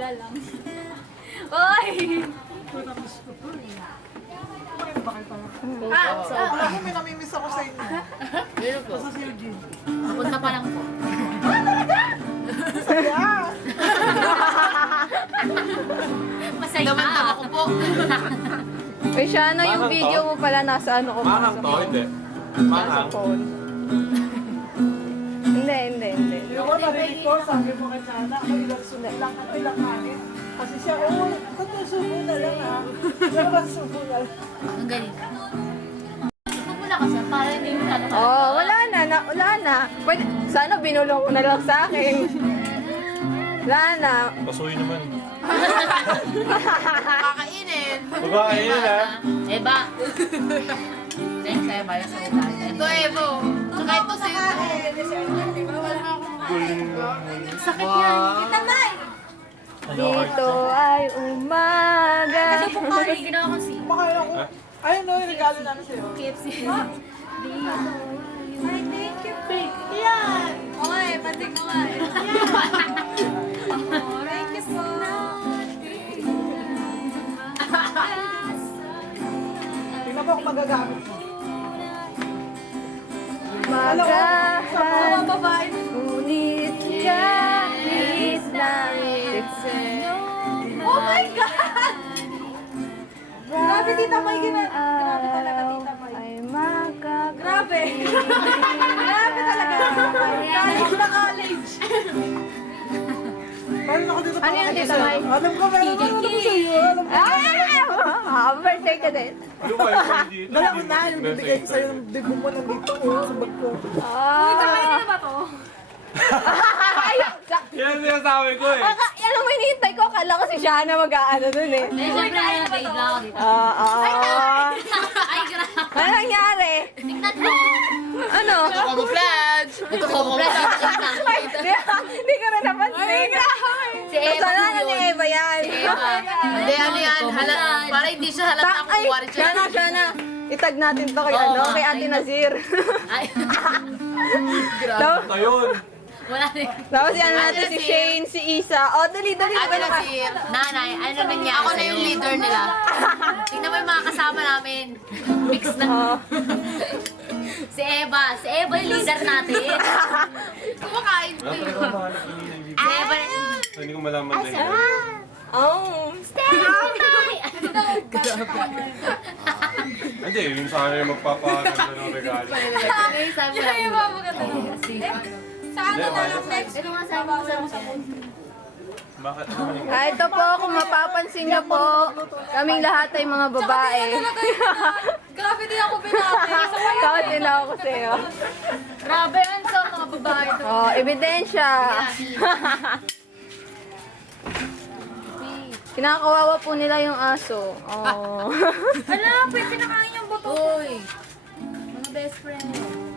Wala lang. Oy! Alam mo, may namimiss ako sa inyo. Meron po. Sa Sir Jean. Punta pa lang po. Masaya. Damang-dama ko po. Uy, siya na yung Manang video to? mo pala nasa ano ko. Manang to, hindi. Nasa Manang. phone. Hindi. Yung ko, narinig ko, sabi mo kay Chana, ilang kanin. Kasi siya, subo na lang ah. Subo na lang. Ang galing. Huwag mo na kasi para hindi mo ano. Oh, wala na. Pwede, sana binulong ko na lang sa akin. Wala na. Pasuyo naman. Kakainin. Magkakainin ha. Eba. Thanks, Eba. Yung sa ulan. Ito, Ebo. Tsaka ito sa Sakit yan. Kita May! Dito ay umaga. Ay, ginawa ko si Makain ako. Ayun no, yung regalo namin sa'yo. KFC. Ay, thank you, Pig. Yan! Okay, pati ko nga. Thank you po. Tingnan mo kung magagamit mo. Magahan, Babae. ngunit kahit na Oh my God! Grabe, Tita May. Grabe talaga, Tita May. ay magkakaroon. Grabe. Grabe talaga. College na college. Meron ako dito. Ano yan, Tita May? Alam ko, meron ako sa'yo. Alam ko. Birthday ka din. Ano ba yung dito? Dala ko na, yung bibigay ko sa'yo ng big mo lang dito. Sa bag ko. Kakain na ba to? Ayun, Yan ang sinasabi ko eh. alam mo, hinihintay ko, akala ko si Shana mag-aano dun eh. Eh, syempre na natin lang ako dito. Ay, grabe. Ano nangyari? Tingnan mo. Ano? Camouflage. Camouflage. Hindi ko rin napansin. Si Eva Kasalanan ni yun. Eva yan. Eva. Hindi, ano yan? Para hindi siya halata kung kuwari siya. Shana. Itag natin to kay, kay Ate Nazir. Ay. Tapos, Ito yun. Wala rin. tapos yan natin si Shane, si Isa. Oh, dali. Ate Nasir, nanay, ano naman niya? Ako na yung leader nila. Tingnan mo yung mga kasama namin. Mix na. Si Eva yung leader natin. Kumakain ko yun. Si Eva, Hindi ko malaman na yun. Oh. Hindi, yung sana yung magpapaganda ng regalo. sabi mo Ay, lang. mabaganda. Sa ano na lang next? Ito nga sabi mo sa Bakit? Ano naman yung... Ito po, kung mapapansin niyo po, kaming lahat ay mga babae. Grabe din ako binati. Tapos tinawa ko sa'yo. Grabe, ang sa mga babae to. Oh, ebidensya. Kinakawawa po nila yung aso. Oh. Ala, pwede pinakain yung buto. Uy, mga best friend.